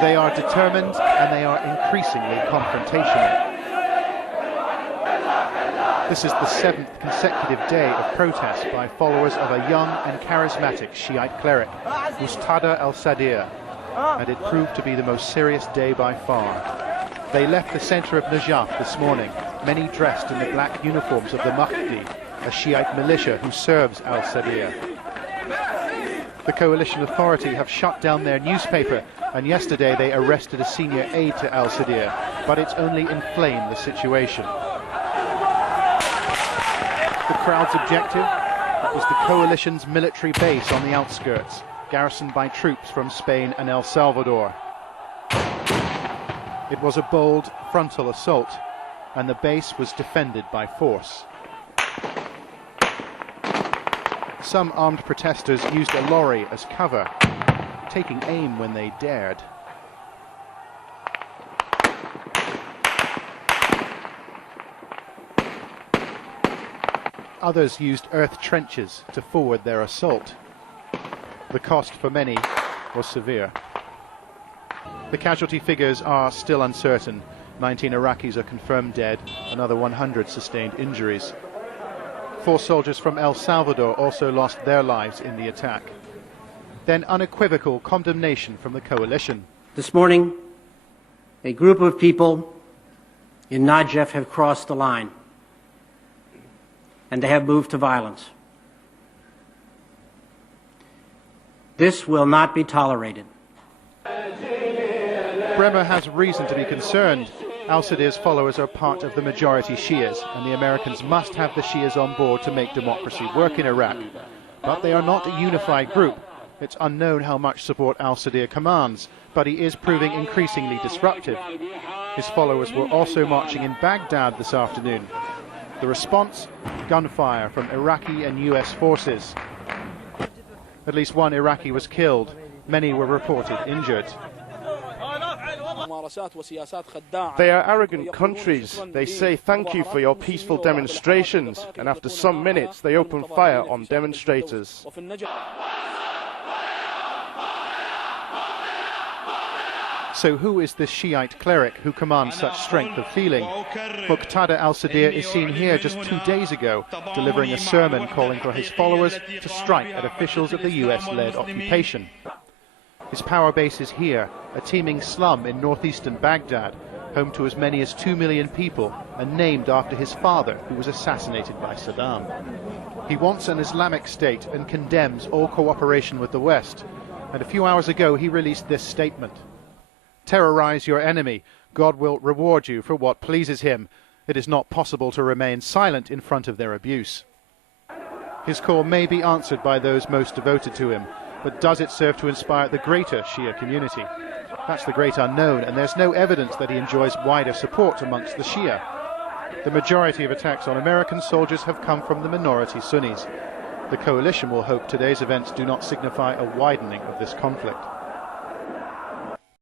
They are determined and they are increasingly confrontational. This is the 7th consecutive day of protest by followers of a young and charismatic Shiite cleric, Muqtada al-Sadr, and it proved to be the most serious day by far. They left the centre of Najaf this morning, many dressed in the black uniforms of the Mahdi, a Shiite militia who serves al-Sadr. The coalition authority have shut down their newspaper, and yesterday they arrested a senior aide to al-Sadr, but it's only inflamed the situation. The crowd's objective was the coalition's military base on the outskirts, garrisoned by troops from Spain and El Salvador. It was a bold frontal assault, and the base was defended by force. Some armed protesters used a lorry as cover, taking aim when they dared. Others used earth trenches to forward their assault. The cost for many was severe. The casualty figures are still uncertain. 19 Iraqis are confirmed dead, another 100 sustained injuries. 4 soldiers from El Salvador also lost their lives in the attack. Then unequivocal condemnation from the coalition. This morning, a group of people in Najaf have crossed the line, and they have moved to violence. This will not be tolerated. Bremer has reason to be concerned. Al-Sadr's followers are part of the majority Shias, and the Americans must have the Shias on board to make democracy work in Iraq. But they are not a unified group. It's unknown how much support al-Sadr commands, but he is proving increasingly disruptive. His followers were also marching in Baghdad this afternoon. The response? Gunfire from Iraqi and US forces. At least 1 Iraqi was killed. Many were reported injured. They are arrogant countries. They say thank you for your peaceful demonstrations, and after some minutes they open fire on demonstrators. So who is this Shiite cleric who commands such strength of feeling? Muqtada al-Sadr is seen here just 2 days ago, delivering a sermon calling for his followers to strike at officials of the US-led occupation. His power base is here, a teeming slum in northeastern Baghdad, home to as many as 2 million people, and named after his father, who was assassinated by Saddam. He wants an Islamic state and condemns all cooperation with the West. And a few hours ago he released this statement. Terrorize your enemy. God will reward you for what pleases him. It is not possible to remain silent in front of their abuse. His call may be answered by those most devoted to him, but does it serve to inspire the greater Shia community? That's the great unknown, and there's no evidence that he enjoys wider support amongst the Shia. The majority of attacks on American soldiers have come from the minority Sunnis. The coalition will hope today's events do not signify a widening of this conflict.